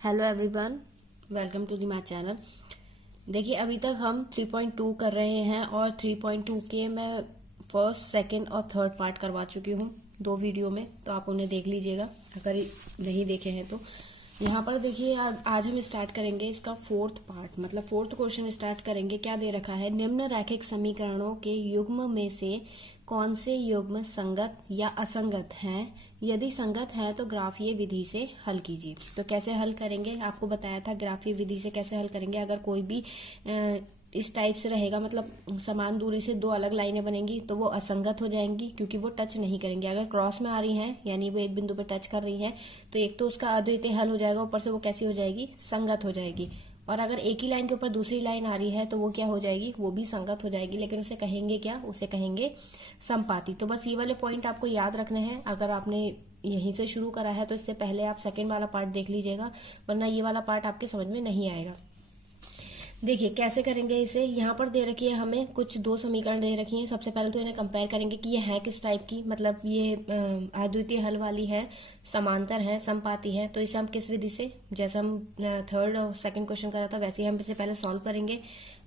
Hello everyone, welcome to the my channel. देखिए अभी तक हम 3.2 कर रहे हैं और 3.2 के मैं फर्स्ट, सेकंड और थर्ड पार्ट करवा चुकी हूँ 2 वीडियो में, तो आप उन्हें देख लीजिएगा अगर नहीं देखे हैं तो। यहाँ पर देखिए आज हम स्टार्ट करेंगे इसका फोर्थ पार्ट, मतलब फोर्थ क्वेश्चन स्टार्ट करेंगे। क्या दे रखा है, निम्न रैखिक समीकरणों के युग्म में से कौन से युग्म संगत या असंगत हैं? यदि संगत है तो ग्राफीय विधि से हल कीजिए। तो कैसे हल करेंगे, आपको बताया था ग्राफीय विधि से कैसे हल करेंगे। अगर कोई भी इस टाइप से रहेगा, मतलब समान दूरी से 2 अलग लाइनें बनेंगी तो वो असंगत हो जाएंगी क्योंकि वो टच नहीं करेंगे। अगर क्रॉस में आ रही हैं यानी वो एक बिंदु पर टच कर रही हैं तो एक तो उसका अद्वितीय हल हो जाएगा, ऊपर से वो कैसी हो जाएगी, संगत हो जाएगी। और अगर एक ही लाइन के ऊपर दूसरी लाइन आ रही है तो वो क्या हो जाएगी, वो भी संगत हो जाएगी, लेकिन उसे कहेंगे क्या, उसे कहेंगे समपाती। तो बस ये वाले पॉइंट आपको याद रखने हैं। अगर आपने यहीं से शुरू करा है तो इससे पहले आप सेकंड वाला पार्ट देख लीजिएगा, वरना ये वाला पार्ट आपके समझ में नहीं आएगा। देखिए कैसे करेंगे इसे। यहाँ पर दे रखी है हमें कुछ 2 समीकरण दे रखी हैं। सबसे पहले तो इन्हें कंपेयर करेंगे कि ये है किस टाइप की, मतलब ये अद्वितीय हल वाली है, समांतर है, समपाती है। तो इसे हम किस विधि से, जैसा हम थर्ड और सेकंड क्वेश्चन करा था वैसे ही हम इसे पहले सॉल्व करेंगे।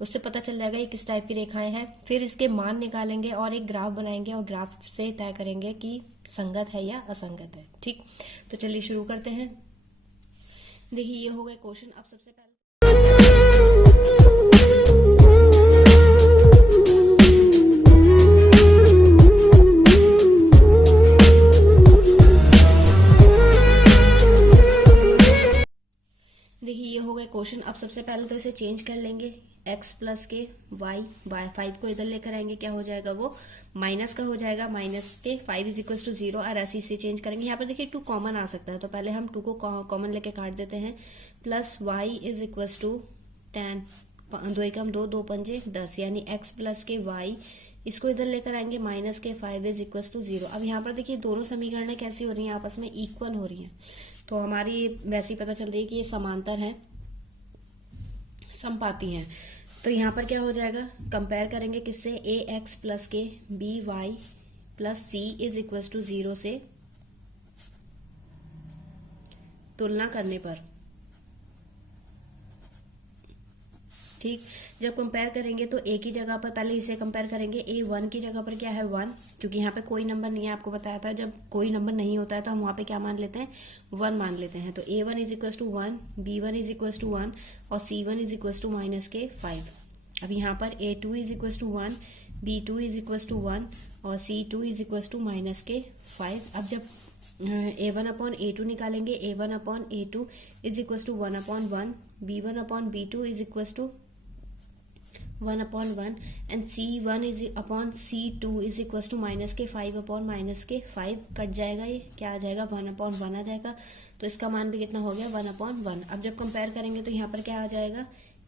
उससे पता चल जाएगा ये किस टाइप की रेखाएं हैं। फिर इसके मान निकालेंगे और एक ग्राफ बनाएंगे और ग्राफ से तय करेंगे कि संगत है या असंगत है। ठीक, तो चलिए शुरू करते हैं। देखिए ये हो गए क्वेश्चन। अब सबसे पहले क्वेश्चन। अब सबसे पहले तो इसे चेंज कर लेंगे, x प्लस के y 5 को इधर लेकर आएंगे, क्या हो जाएगा, वो माइनस का हो जाएगा, माइनस के 5 इज इक्वल टू 0 और ऐसे इसे चेंज करेंगे। यहाँ पर देखिए 2 कॉमन आ सकता है तो पहले हम 2 को कॉमन लेके काट देते हैं। Plus y is equal to 10, 2 एकम 2, 2 पंजे 10, यानी x प्लस के y, इसको इधर लेकर आएंगे, माइनस के 5 इज इक्वल टू 0। अब यहाँ पर देखिए दोनों समीकरणें कैसी हो रही हैं, आपस में इक्वल हो रही हैं, तो हमारी वैसे ही पता चल रही है कि ये समांतर है, समपाती हैं। तो यहाँ पर क्या हो जाएगा, कंपेयर करेंगे किससे, ए एक्स प्लस के b y plus c is equal to 0 से तुलना करने पर। ठीक, जब कंपेयर करेंगे तो ए की जगह पर पहले इसे कंपेयर करेंगे। ए 1 की जगह पर क्या है, 1, क्योंकि यहाँ पे कोई नंबर नहीं है। आपको बताया था जब कोई नंबर नहीं होता है तो हम वहां पे क्या मान लेते हैं, 1 मान लेते हैं। तो A1 is equal to 1, B1 is equal to 1 और C1 is equal to minus के 5। अब यहाँ पर A2 is equal to 1, B2 is equal to 1 और C2 is equal to minus के 5। अब जब A1 अपॉन A2 निकालेंगे, A1 upon A2 is equal to 1 upon 1, B1 upon B2 is equal to 1 upon 1 and C1 is upon C2 is equal to minus के 5 upon minus के 5। Cut जाएगा, ये क्या आ जाएगा, 1 अपॉन 1 आ जाएगा। तो इसका मान भी कितना हो गया, 1 अपॉन 1। अब जब कंपेयर करेंगे तो यहाँ पर क्या आ जाएगा,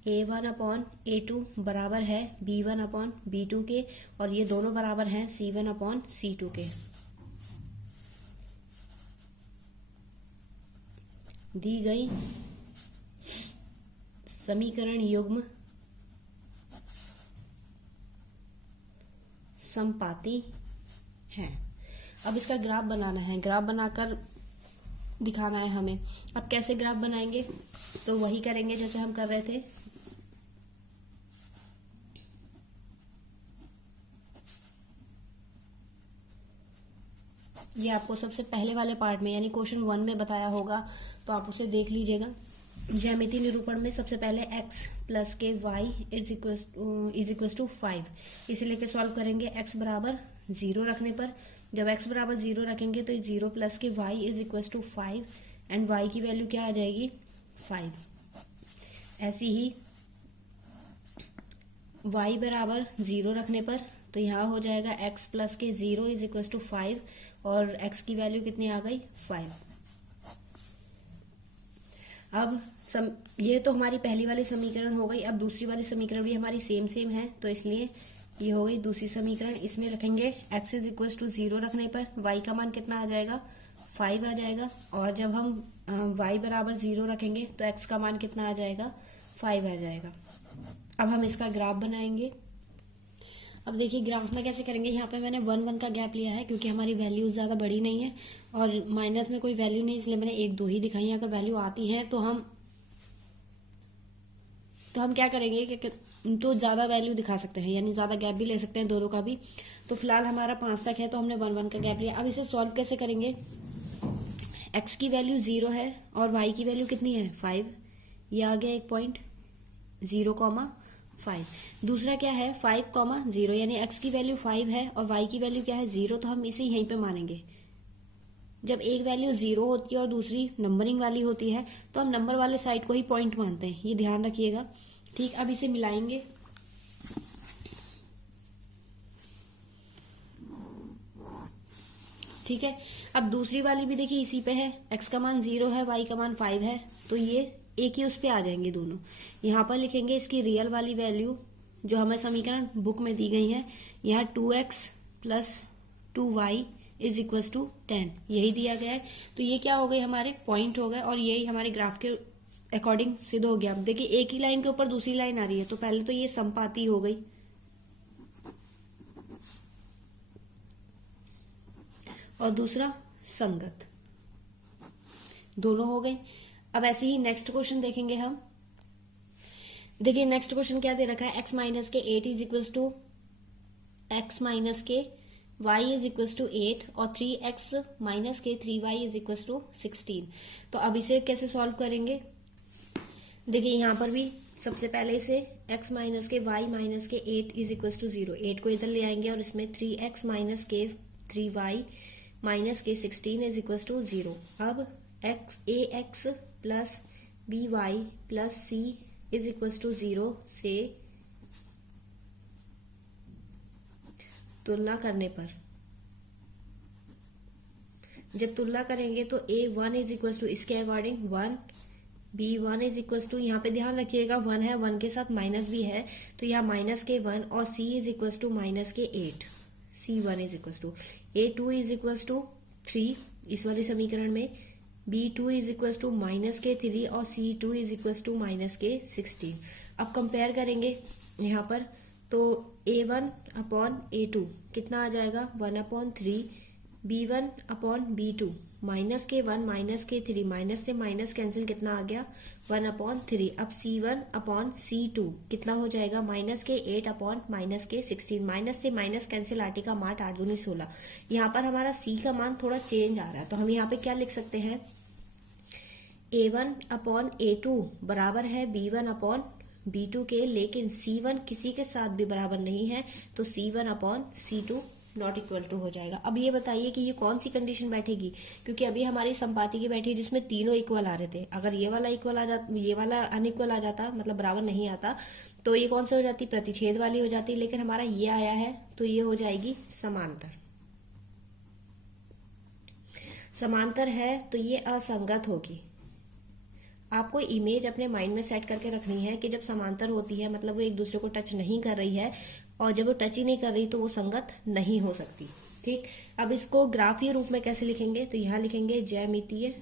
A1 अपॉन A2 बराबर है B1 अपॉन B2 के, और ये दोनों बराबर हैं C1 अपॉन C2 के। दी गई समीकरण युग्म समपाती है। अब इसका ग्राफ बनाना है, ग्राफ बनाकर दिखाना है हमें। अब कैसे ग्राफ बनाएंगे, तो वही करेंगे जैसे हम कर रहे थे। ये आपको सबसे पहले वाले पार्ट में यानी क्वेश्चन 1 में बताया होगा, तो आप उसे देख लीजिएगा। ज्यामिति निरूपण में सबसे पहले x प्लस के y इज इक्वल टू 5 इसे लेके सॉल्व करेंगे। x बराबर 0 रखने पर, जब x बराबर 0 रखेंगे तो 0 प्लस के y is equal to 5 and y की वैल्यू क्या आ जाएगी, 5। ऐसी ही y बराबर 0 रखने पर तो यहाँ हो जाएगा x प्लस के 0 इज इक्वल टू 5 और x की वैल्यू कितनी आ गई, 5। अब ये तो हमारी पहली वाली समीकरण हो गई। अब दूसरी वाली समीकरण भी हमारी सेम है, तो इसलिए ये हो गई दूसरी समीकरण। इसमें रखेंगे x इज इक्वल टू 0 रखने पर y का मान कितना आ जाएगा, 5 आ जाएगा। और जब हम y बराबर 0 रखेंगे तो x का मान कितना आ जाएगा, 5 आ जाएगा। अब हम इसका ग्राफ बनाएंगे। अब देखिए ग्राफ में कैसे करेंगे, यहाँ पे मैंने 1 1 का गैप लिया है क्योंकि हमारी वैल्यू ज्यादा बड़ी नहीं है और माइनस में कोई वैल्यू नहीं, इसलिए मैंने 1 2 ही दिखाई है। अगर वैल्यू आती है तो हम तो हम क्या करेंगे कि तो ज्यादा वैल्यू दिखा सकते हैं, यानी ज्यादा गैप भी ले सकते हैं दोनों का भी। तो फिलहाल हमारा 5 तक है, तो हमने 1 1 का गैप लिया। अब इसे सॉल्व कैसे करेंगे? x की वैल्यू 0 है और y की वैल्यू कितनी है 5, ये आ गया एक पॉइंट 0,5। दूसरा क्या है 5,0, यानी x की वैल्यू 5 है और y की वैल्यू क्या है 0, तो हम इसे यहीं पे मानेंगे। जब एक वैल्यू 0 होती है और दूसरी नंबरिंग वाली होती है तो हम नंबर वाले साइड को ही पॉइंट मानते हैं, ये ध्यान रखिएगा। ठीक, अब इसे मिलाएंगे। ठीक है, अब दूसरी वाली भी देखिए इसी पे है, x का मान 0 है, y का मान 5 है, तो ये एक ही उस पे आ जाएंगे दोनों। यहाँ पर लिखेंगे इसकी रियल वाली वैल्यू जो हमें समीकरण बुक में दी गई है, यहाँ 2x plus 2y is equal to 10, यही दिया गया है। तो ये क्या हो गए हमारे पॉइंट हो गए और यही हमारे ग्राफ के अकॉर्डिंग सिद्ध हो गया। अब देखिए एक ही लाइन के ऊपर दूसरी लाइन आ रही है, तो पहले तो ये समपाती हो गई और दूसरा संगत, दोनों हो गई। अब ऐसे ही नेक्स्ट क्वेश्चन देखेंगे हम। देखिए नेक्स्ट क्वेश्चन क्या दे रखा है, x माइनस के 8 is equal to x minus के y इज इक्वल टू 8 और 3x माइनस के 3y इज इक्वल टू 16। तो अब इसे कैसे सॉल्व करेंगे? देखिए यहाँ पर भी सबसे पहले इसे x माइनस के y माइनस के 8 इज इक्वल टू 0, 8 को इधर ले आएंगे और इसमें 3x माइनस के 3y माइनस के 16 इज इक्वल टू 0। अब ax plus by plus c is equal to 0 से तुलना करने पर, जब तुलना करेंगे तो a1 इज इक्वल टू इसके according 1, b1 is equal to, यहाँ पे ध्यान रखिएगा 1 है, 1 के साथ माइनस भी है, तो यहाँ माइनस के 1 और c is equal to minus के 8, c1 is equal to a2 is equal to 3 इस वाले समीकरण में, b2 is equal to minus के 3 और c2 is equal to minus के 16। अब कंपेयर करेंगे यहाँ पर, तो a1 अपॉन a2 कितना आ जाएगा 1/3, b1 अपॉन b2 माइनस के 1 माइनस के 3, माइनस से माइनस कैंसिल कितना आ गया 1/3। अब c1 अपॉन c2 कितना हो जाएगा माइनस के 8 अपॉन माइनस के 16, माइनस से माइनस कैंसिल, आटे का माट 8 दूनी 16। यहाँ पर हमारा c का मान थोड़ा चेंज आ रहा है, तो हम यहाँ पे क्या लिख सकते हैं, a1 अपॉन a2 बराबर है b1 अपॉन b2 के, लेकिन c1 किसी के साथ भी बराबर नहीं है, तो c1 upon c2 not equal to हो जाएगा। अब ये बताइए कि ये कौन सी कंडीशन बैठेगी, क्योंकि अभी हमारी संपाती की बैठी जिसमें तीनों इक्वल आ रहे थे। अगर ये वाला इक्वल आ जाता, ये वाला अनइक्वल आ जाता, मतलब बराबर नहीं आता, तो ये कौन सा हो जाती, प्रतिच्छेद वाली हो जाती। लेकिन हमारा ये आया है तो ये हो जाएगी समांतर। समांतर है तो ये असंगत होगी। आपको इमेज अपने माइंड में सेट करके रखनी है कि जब समांतर होती है मतलब वो एक दूसरे को टच नहीं कर रही है, और जब वो टच ही नहीं कर रही तो वो संगत नहीं हो सकती। ठीक, अब इसको ग्राफीय रूप में कैसे लिखेंगे, तो यहां लिखेंगे ज्यामितीय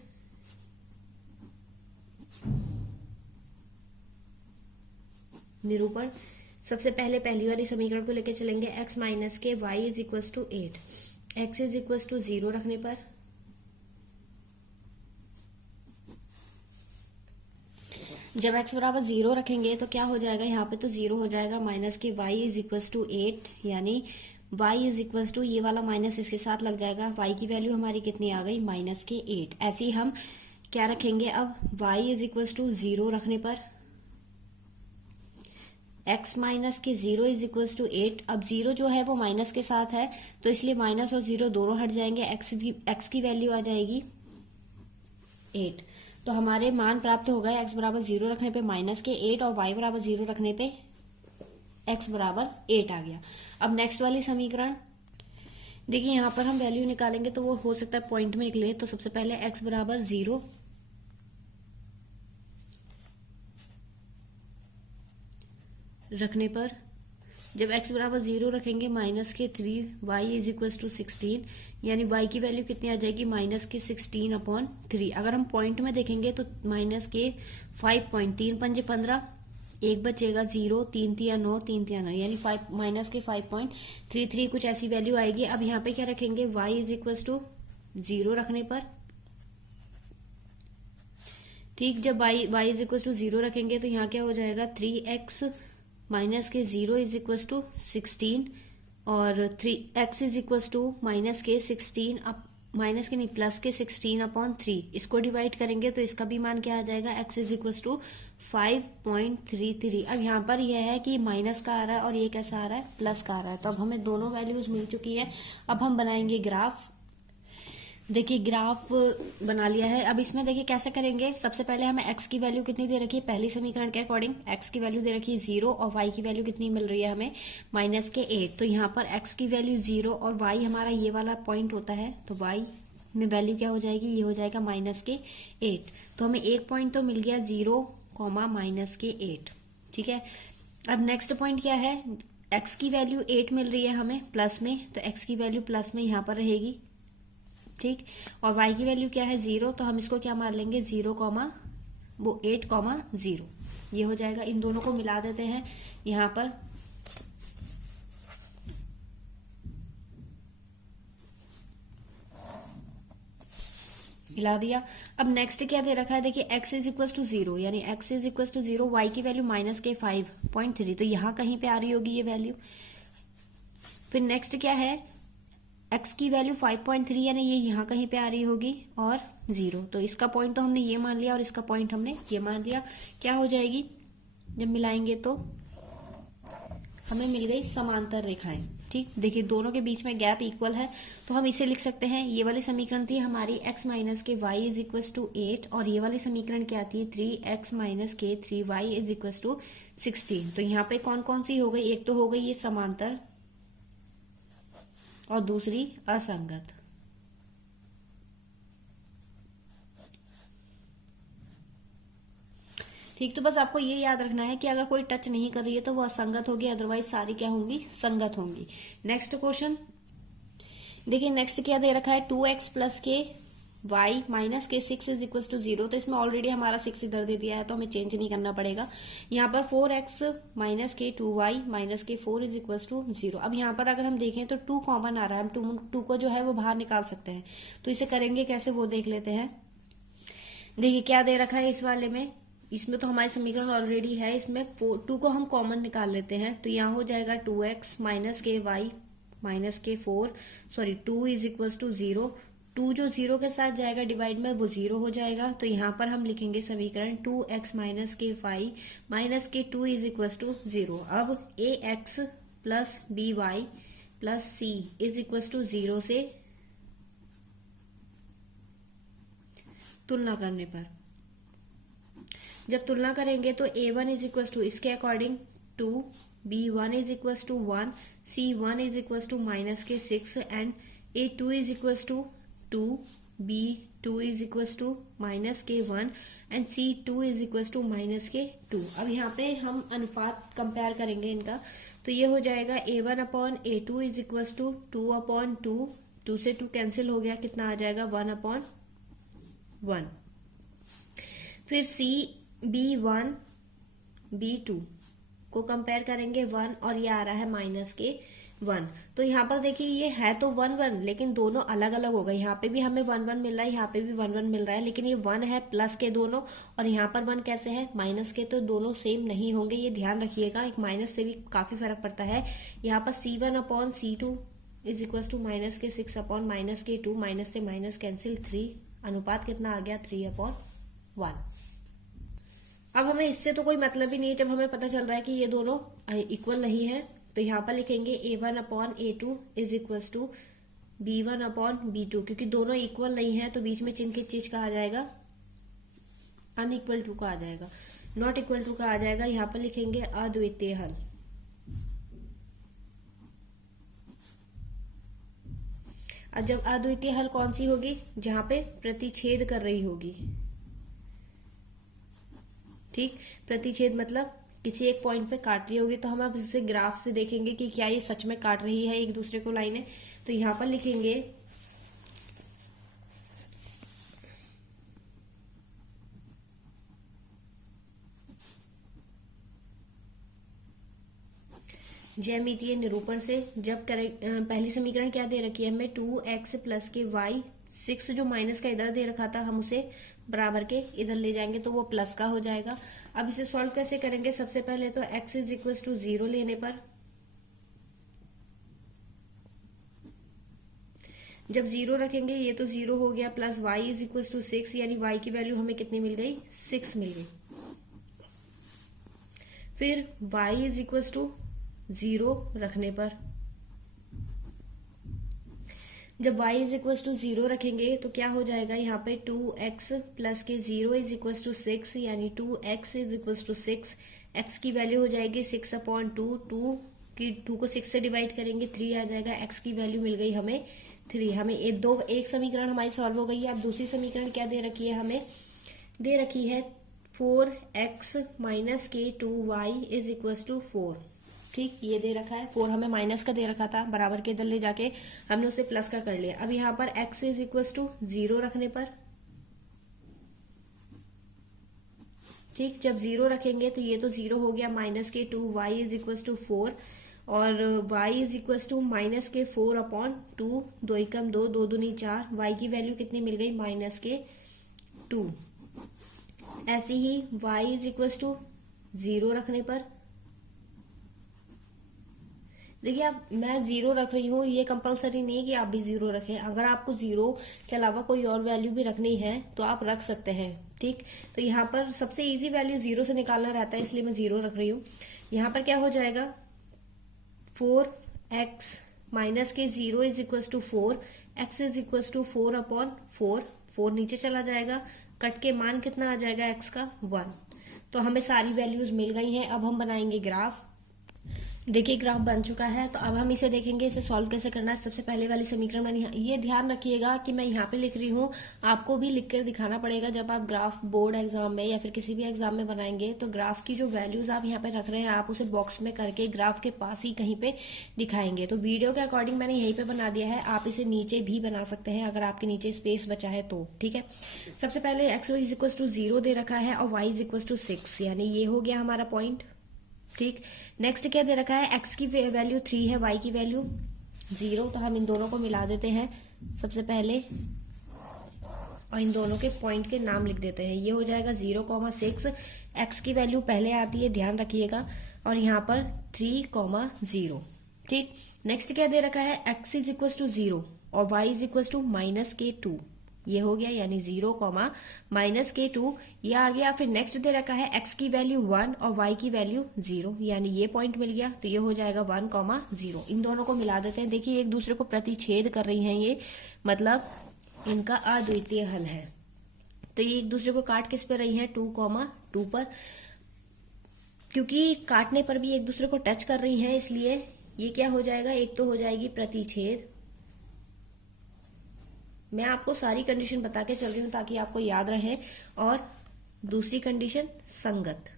निरूपण। सबसे पहले पहली वाली समीकरण को लेकर चलेंगे, x माइनस के y is equal to 8, x is equal to 0 रखने पर, जब x बराबर 0 रखेंगे तो क्या हो जाएगा, यहाँ पे तो 0 हो जाएगा, माइनस के y इज इक्वल टू 8, यानी y इज इक्वल टू, ये वाला माइनस इसके साथ लग जाएगा, y की वैल्यू हमारी कितनी आ गई माइनस के 8। ऐसे ही हम क्या रखेंगे, अब y इज इक्वल टू 0 रखने पर x माइनस के 0 इज इक्वल टू 8। अब 0 जो है वो माइनस के साथ है, तो इसलिए माइनस और 0 दोनों हट जाएंगे, x की वैल्यू आ जाएगी 8। तो हमारे मान प्राप्त हो गए, x बराबर 0 रखने पे माइनस के 8 और y बराबर 0 रखने पे x बराबर 8 आ गया। अब नेक्स्ट वाली समीकरण देखिए, यहाँ पर हम वैल्यू निकालेंगे तो वो हो सकता है पॉइंट में निकले। तो सबसे पहले x बराबर 0 रखने पर, जब x बराबर 0 रखेंगे माइनस के 3, y इज इक्वल टू 16, यानी y की वैल्यू कितनी आ जाएगी माइनस के 16 अपॉन 3। अगर हम पॉइंट में देखेंगे तो माइनस के 5.3 पंजे 15, एक बचेगा 0, 3 तिया 9, 3 तिया 9, यानी माइनस के 5.33 कुछ ऐसी वैल्यू आएगी। अब यहाँ पे क्या रखेंगे, y इज इक्वल टू 0 रखने पर ठीक, जब y इज इक्वल टू 0 रखेंगे तो यहाँ क्या हो जाएगा, 3x माइनस के 0 इज इक्वल टू 16 और 3x is equal to minus के 16 अप माइनस के नहीं प्लस के 16/3 इसको डिवाइड करेंगे तो इसका भी मान क्या आ जाएगा, x इज इक्वल टू 5.33। अब यहाँ पर यह है कि माइनस का आ रहा है और ये कैसा आ रहा है, प्लस का आ रहा है। तो अब हमें दोनों वैल्यूज मिल चुकी है। अब हम बनाएंगे ग्राफ। देखिए ग्राफ बना लिया है। अब इसमें देखिए कैसे करेंगे, सबसे पहले हमें x की वैल्यू कितनी दे रखी है, पहली समीकरण के अकॉर्डिंग x की वैल्यू दे रखी है 0 और y की वैल्यू कितनी मिल रही है हमें, माइनस के 8। तो यहाँ पर x की वैल्यू 0 और y हमारा ये वाला पॉइंट होता है, तो y में वैल्यू क्या हो जाएगी, ये हो जाएगा माइनस के 8। तो हमें एक पॉइंट तो मिल गया 0, माइनस के 8। ठीक है, अब नेक्स्ट पॉइंट क्या है, x की वैल्यू 8 मिल रही है हमें प्लस में, तो x की वैल्यू प्लस में यहाँ पर रहेगी। ठीक, और y की वैल्यू क्या है 0, तो हम इसको क्या मान लेंगे 0, 8, 0 ये हो जाएगा। इन दोनों को मिला देते हैं यहाँ पर। मिला दिया। अब नेक्स्ट क्या दे रखा है, देखिए x इज इक्वल टू 0, यानी x is equal to 0, y की वैल्यू माइनस के 5.3, तो यहाँ कहीं पे आ रही होगी ये वैल्यू। फिर नेक्स्ट क्या है, x की वैल्यू 5.3 यानी ये यहाँ कहीं पे आ रही होगी और 0, तो इसका पॉइंट तो हमने ये मान लिया और इसका पॉइंट हमने ये मान लिया। क्या हो जाएगी, जब मिलाएंगे तो हमें मिल गई समांतर रेखाएं। ठीक, देखिए दोनों के बीच में गैप इक्वल है, तो हम इसे लिख सकते हैं, ये वाली समीकरण थी हमारी x माइनस के y इज इक्वल टू 8 और ये वाली समीकरण क्या थी 3x माइनस के 3y इज इक्वल टू 16। तो यहाँ पे कौन कौन सी हो गई, एक तो हो गई ये समांतर और दूसरी असंगत। ठीक, तो बस आपको ये याद रखना है कि अगर कोई टच नहीं कर रही है तो वो असंगत होगी, अदरवाइज सारी क्या होंगी, संगत होंगी। नेक्स्ट क्वेश्चन देखिए, नेक्स्ट क्या दे रखा है, 2x प्लस के y माइनस के 6 इज इक्वल टू 0। तो इसमें ऑलरेडी हमारा 6 इधर दे दिया है तो हमें चेंज नहीं करना पड़ेगा। यहाँ पर 4x माइनस के 2y माइनस के 4 इज इक्वल टू 0। अब यहाँ पर अगर हम देखें तो 2 कॉमन आ रहा है, हम 2 को जो है वो बाहर निकाल सकते हैं। तो इसे करेंगे कैसे वो देख लेते हैं। देखिए क्या दे रखा है इस वाले में, इसमें तो हमारी समीकरण ऑलरेडी है, इसमें 2 को हम कॉमन निकाल लेते हैं। तो यहाँ हो जाएगा 2x माइनस के y माइनस के 2 इज इक्वल टू 0। 2 जो 0 के साथ जाएगा डिवाइड में वो 0 हो जाएगा। तो यहाँ पर हम लिखेंगे समीकरण 2x माइनस के y माइनस के 2 इज इक्वल टू 0। अब ax plus by plus c is equal to 0 से तुलना करने पर, जब तुलना करेंगे तो a1 इज इक्वल टू इसके according 2, b1 is equal to 1, c1 is equal to minus के 6 and a2 is equal to 2, b2 is equal to minus के 1 and c2 is equal to minus के 2। अब यहाँ पे हम अनुपात कंपेयर करेंगे इनका, तो ये हो जाएगा a1 upon a2 is equal to 2/2, 2 से 2 कैंसिल हो गया, कितना आ जाएगा 1/1। फिर b1 b2 को कंपेयर करेंगे 1 और ये आ रहा है माइनस के 1। तो यहाँ पर देखिए ये है तो 1 1 लेकिन दोनों अलग अलग हो गए। यहाँ पे भी हमें 1 1 मिल रहा है, यहाँ पे भी 1 1 मिल रहा है, लेकिन ये 1 है प्लस के दोनों और यहाँ पर 1 कैसे है माइनस के, तो दोनों सेम नहीं होंगे, ये ध्यान रखिएगा। एक माइनस से भी काफी फर्क पड़ता है। यहाँ पर c1 upon c2 is equal to minus के 6 अपॉन माइनस के 2, माइनस से माइनस कैंसिल 3, अनुपात कितना आ गया 3/1। अब हमें इससे तो कोई मतलब ही नहीं है, जब हमें पता चल रहा है कि ये दोनों इक्वल नहीं है। तो यहाँ पर लिखेंगे a1 upon a2 is equal to b1 upon b2, क्योंकि दोनों इक्वल नहीं है तो बीच में चिन्ह किस चीज का आ जाएगा, अनइक्वल टू का आ जाएगा, नॉट इक्वल टू का आ जाएगा। यहाँ पर लिखेंगे अद्वितीय हल। अब जब अद्वितीय हल कौन सी होगी, जहां पे प्रतिच्छेद कर रही होगी। ठीक, प्रतिच्छेद मतलब किसी एक पॉइंट पे काट रही होगी। तो हम अब इसे ग्राफ से देखेंगे कि क्या ये सच में काट रही है एक दूसरे को लाइनें। तो यहाँ पर लिखेंगे ज्यामितीय निरूपण से। जब पहली समीकरण क्या दे रखी है हमें 2x प्लस के y, 6 जो माइनस का इधर दे रखा था हम उसे बराबर के इधर ले जाएंगे तो वो प्लस का हो जाएगा। अब इसे सॉल्व कैसे करेंगे, सबसे पहले तो x इज इक्वल टू 0 लेने पर जब 0 रखेंगे ये तो 0 हो गया, plus y is equal to 6, यानी y की वैल्यू हमें कितनी मिल गई, 6 मिल गई। फिर y इज इक्वल टू 0 रखने पर जब y इज इक्वल टू 0 रखेंगे तो क्या हो जाएगा, यहाँ पे 2x प्लस के 0 इज इक्वल टू 6, यानी 2x is equal to 6। x की वैल्यू हो जाएगी 6/2, 2 को 6 से डिवाइड करेंगे 3 आ जाएगा, x की वैल्यू मिल गई हमें 3। हमें एक समीकरण हमारी सॉल्व हो गई है। अब दूसरी समीकरण क्या दे रखी है, हमें दे रखी है 4x माइनस के 2y इज इक्वल टू 4। ठीक, ये दे रखा है, 4 हमें माइनस का दे रखा था, बराबर के इधर ले जाके हमने उसे प्लस का कर लिया। अब यहाँ पर x इज इक्वल टू 0 रखने पर, ठीक, जब 0 रखेंगे तो ये तो 0 हो गया, माइनस के 2y इज इक्वल टू 4 और y is equal to minus के 4/2, 2 एकम 2, 2 दूनी 4, y की वैल्यू कितनी मिल गई, माइनस के 2। ऐसे ही y इज इक्वल टू 0 रखने पर, देखिए अब मैं 0 रख रही हूँ, ये कंपलसरी नहीं है कि आप भी 0 रखें। अगर आपको 0 के अलावा कोई और वैल्यू भी रखनी है तो आप रख सकते हैं। ठीक, तो यहाँ पर सबसे इजी वैल्यू 0 से निकालना रहता है, इसलिए मैं 0 रख रही हूँ। यहाँ पर क्या हो जाएगा, 4x माइनस के 0 is equal to 4, x is equal to 4/4, 4 नीचे चला जाएगा, कट के मान कितना आ जाएगा x का, 1। तो हमें सारी वैल्यूज मिल गई हैं। अब हम बनाएंगे ग्राफ। देखिए ग्राफ बन चुका है, तो अब हम इसे देखेंगे इसे सॉल्व कैसे करना है। सबसे पहले वाली समीकरण मैंने ये ध्यान रखिएगा कि मैं यहाँ पे लिख रही हूँ, आपको भी लिख कर दिखाना पड़ेगा। जब आप ग्राफ बोर्ड एग्जाम में या फिर किसी भी एग्जाम में बनाएंगे तो ग्राफ की जो वैल्यूज आप यहाँ पे रख रहे हैं आप उसे बॉक्स में करके ग्राफ के पास ही कहीं पे दिखाएंगे। तो वीडियो के अकॉर्डिंग मैंने यहीं पे बना दिया है, आप इसे नीचे भी बना सकते हैं अगर आपके नीचे स्पेस बचा है तो। ठीक है, सबसे पहले x इज इक्वल टू 0 दे रखा है और y इज इक्वल टू 6, यानी ये हो गया हमारा पॉइंट। ठीक, नेक्स्ट क्या दे रखा है, x की वैल्यू 3 है, y की वैल्यू 0, तो हम इन दोनों को मिला देते हैं सबसे पहले और इन दोनों के पॉइंट के नाम लिख देते हैं। ये हो जाएगा 0,6, x की वैल्यू पहले आती है, ध्यान रखिएगा, और यहाँ पर 3,0। ठीक, नेक्स्ट क्या दे रखा है, x इज इक्वल टू 0 और y is equal to minus के 2, ये हो गया, यानी 0, माइनस के 2 ये आ गया। फिर नेक्स्ट दे रखा है x की वैल्यू 1 और y की वैल्यू 0, यानी ये पॉइंट मिल गया, तो ये हो जाएगा 1,0। इन दोनों को मिला देते हैं। देखिए एक दूसरे को प्रतिच्छेद कर रही हैं ये, मतलब इनका अद्वितीय हल है। तो ये एक दूसरे को काट किस पे रही है, 2,2 पर, क्योंकि काटने पर भी एक दूसरे को टच कर रही है, इसलिए ये क्या हो जाएगा, एक तो हो जाएगी प्रतिच्छेद। मैं आपको सारी कंडीशन बता के चल रही हूँ ताकि आपको याद रहे, और दूसरी कंडीशन संगत,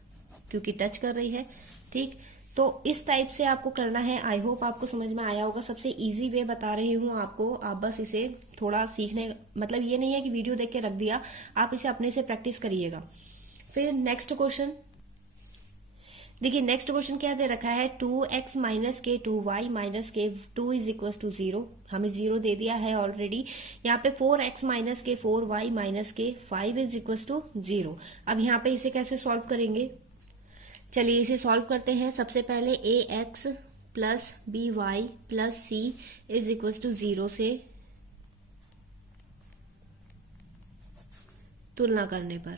क्योंकि टच कर रही है। ठीक, तो इस टाइप से आपको करना है। आई होप आपको समझ में आया होगा। सबसे इजी वे बता रही हूँ आपको, आप बस इसे थोड़ा सीखने, मतलब ये नहीं है कि वीडियो देख के रख दिया, आप इसे अपने से प्रैक्टिस करिएगा। फिर नेक्स्ट क्वेश्चन देखिए, नेक्स्ट क्वेश्चन क्या दे रखा है, 2x माइनस के 2y माइनस के 2 इज इक्वल टू 0, हमें 0 दे दिया है ऑलरेडी। यहाँ पे 4x माइनस के 4y माइनस के 5 इज इक्वल टू 0। अब यहाँ पे इसे कैसे सॉल्व करेंगे, चलिए इसे सॉल्व करते हैं। सबसे पहले ax plus by plus c is equal to 0 से तुलना करने पर,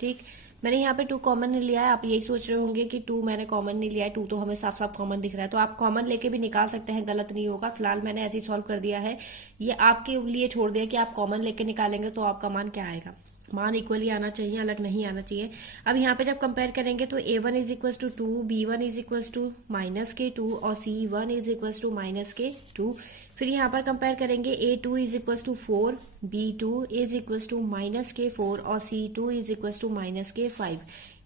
ठीक, मैंने यहाँ पे 2 कॉमन नहीं लिया है। आप यही सोच रहे होंगे कि 2 मैंने कॉमन नहीं लिया है, 2 तो हमें साफ साफ कॉमन दिख रहा है। तो आप कॉमन लेके भी निकाल सकते हैं, गलत नहीं होगा। फिलहाल मैंने ऐसे ही सॉल्व कर दिया है, ये आपके लिए छोड़ दिया कि आप कॉमन लेके निकालेंगे तो आपका मान क्या आएगा। मान इक्वली आना चाहिए, अलग नहीं आना चाहिए। अब यहाँ पे जब कंपेयर करेंगे तो a1 is equal to 2, b1 is equal to minus के 2 और c1 is equal to minus के 2। फिर यहाँ पर कंपेयर करेंगे a2 is equal to 4, b2 is equal to minus के 4 और c2 is equal to minus के 5।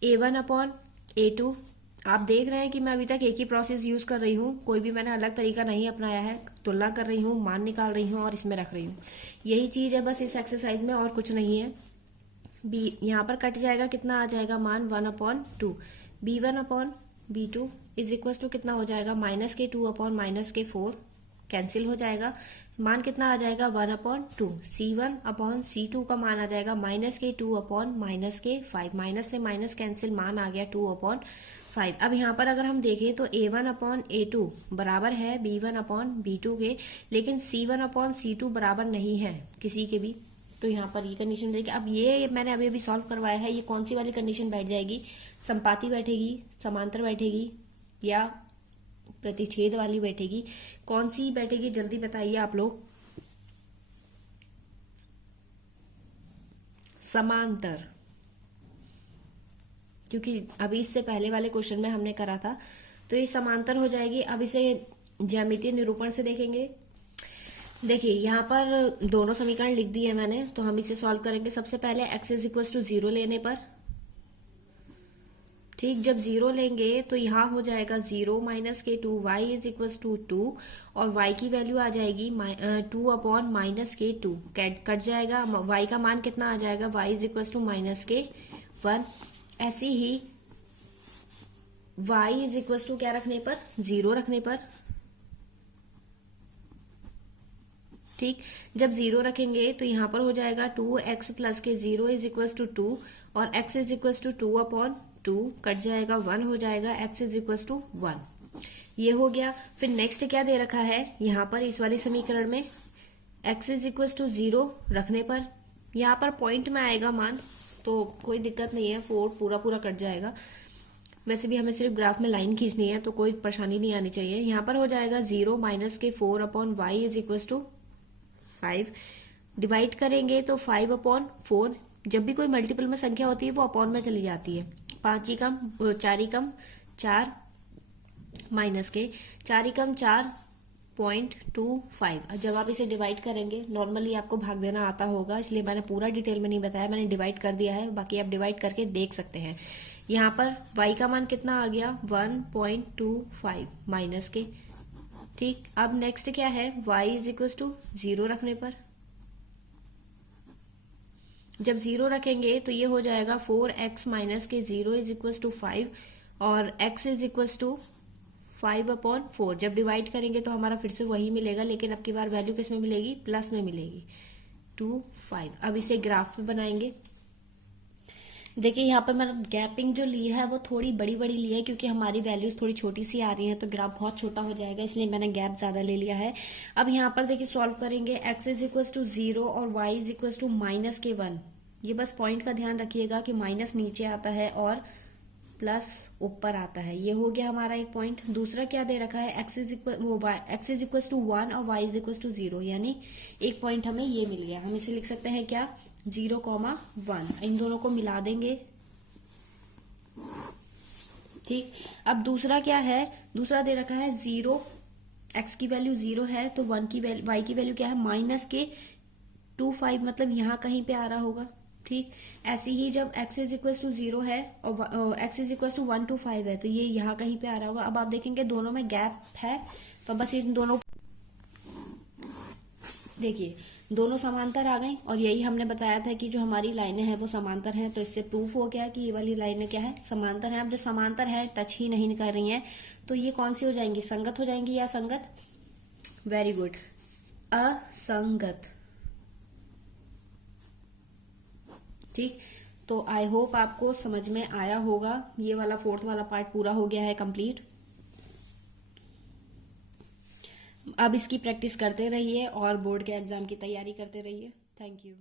a1 अपॉन a2, आप देख रहे हैं कि मैं अभी तक एक ही प्रोसेस यूज कर रही हूँ, कोई भी मैंने अलग तरीका नहीं अपनाया है। तुलना कर रही हूँ, मान निकाल रही हूँ और इसमें रख रही हूँ। यही चीज है बस इस एक्सरसाइज में, और कुछ नहीं है। b यहाँ पर कट जाएगा, कितना आ जाएगा मान, 1/2। b1 upon b2 is equal to कितना हो जाएगा, माइनस के 2 अपॉन माइनस के 4। कैंसिल हो जाएगा, मान कितना आ जाएगा 1/2। C1/C2 का मान आ जाएगा -2/-5, माइनस से माइनस कैंसिल, मान आ गया 2/5। अब यहाँ पर अगर हम देखें तो A1/A2 बराबर है B1/B2 के, लेकिन C1/C2 बराबर नहीं है किसी के भी, तो यहाँ पर ये कंडीशन रहेगी। अब ये मैंने अभी अभी सॉल्व करवाया है, ये कौन सी वाली कंडीशन बैठ जाएगी, संपाती बैठेगी, समांतर बैठेगी या प्रतिच्छेद वाली बैठेगी, कौन सी बैठेगी जल्दी बताइए आप लोग। समांतर, क्योंकि अभी इससे पहले वाले क्वेश्चन में हमने करा था, तो ये समांतर हो जाएगी। अब इसे ज्यामितीय निरूपण से देखेंगे। देखिए यहाँ पर दोनों समीकरण लिख दिए मैंने, तो हम इसे सॉल्व करेंगे। सबसे पहले x = 0 लेने पर, ठीक, जब 0 लेंगे तो यहाँ हो जाएगा 0 - k2, y = 2 और y की वैल्यू आ जाएगी 2/-k2, कट जाएगा, y का मान कितना आ जाएगा, y = -k1। ऐसे ही y = क्या रखने पर, 0 रखने पर, ठीक, जब 0 रखेंगे तो यहाँ पर हो जाएगा 2x + k0 = 2 और x = 2/2, कट जाएगा, 1 हो जाएगा, x = 1। ये हो गया। फिर नेक्स्ट क्या दे रखा है यहाँ पर इस वाली समीकरण में, x = 0 रखने पर, यहाँ पर पॉइंट में आएगा मान, तो कोई दिक्कत नहीं है, 4 पूरा कट जाएगा। वैसे भी हमें सिर्फ ग्राफ में लाइन खींचनी है, तो कोई परेशानी नहीं आनी चाहिए। यहाँ पर हो जाएगा 0 - k4/y = 5, डिवाइड करेंगे तो 5/4। जब भी कोई मल्टीपल में संख्या होती है वो अपॉन में चली जाती है। 4 माइनस के 4 जब आप इसे डिवाइड करेंगे, नॉर्मली आपको भाग देना आता होगा, इसलिए मैंने पूरा डिटेल में नहीं बताया, मैंने डिवाइड कर दिया है, बाकी आप डिवाइड करके देख सकते हैं। यहाँ पर y का मान कितना आ गया 1.25 माइनस के, ठीक। अब नेक्स्ट क्या है, y = 0 रखने पर, जब 0 रखेंगे तो ये हो जाएगा 4x - k0 = 5 और x = 5/4। जब डिवाइड करेंगे तो हमारा फिर से वही मिलेगा, लेकिन अब की बार वैल्यू किस में मिलेगी, प्लस में मिलेगी, 2/5। अब इसे ग्राफ में बनाएंगे। देखिए यहाँ पर मैंने गैपिंग जो ली है वो थोड़ी बड़ी बड़ी ली है, क्योंकि हमारी वैल्यूज थोड़ी छोटी सी आ रही है, तो ग्राफ बहुत छोटा हो जाएगा, इसलिए मैंने गैप ज्यादा ले लिया है। अब यहाँ पर देखिए सॉल्व करेंगे, x = 0 और y = -k1। ये बस पॉइंट का ध्यान रखिएगा कि माइनस नीचे आता है और प्लस ऊपर आता है। ये हो गया हमारा एक पॉइंट। दूसरा क्या दे रखा है, x = 1 और y = 0, यानी एक पॉइंट हमें ये मिल गया। हम इसे लिख सकते हैं क्या, 0,1। इन दोनों को मिला देंगे, ठीक। अब दूसरा क्या है, दूसरा दे रखा है 0, x की वैल्यू 0 है, तो y की वैल्यू क्या है, -k25, मतलब यहाँ कहीं पे आ रहा होगा, ठीक। ऐसे ही जब x = 0 है और x = 1 to 5 है, तो ये यहाँ कहीं पे आ रहा होगा। अब आप देखेंगे दोनों में गैप है, तो बस इन दोनों, देखिए दोनों समांतर आ गई, और यही हमने बताया था कि जो हमारी लाइनें हैं वो समांतर हैं, तो इससे प्रूफ हो गया कि ये वाली लाइनें क्या है, समांतर है। अब जब समांतर है, टच ही नहीं कर रही हैं, तो ये कौन सी हो जाएंगी, संगत हो जाएंगी या असंगत, वेरी गुड, असंगत, ठीक। तो आई होप आपको समझ में आया होगा। ये वाला 4th वाला पार्ट पूरा हो गया है कंप्लीट। अब इसकी प्रैक्टिस करते रहिए और बोर्ड के एग्जाम की तैयारी करते रहिए। Thank you.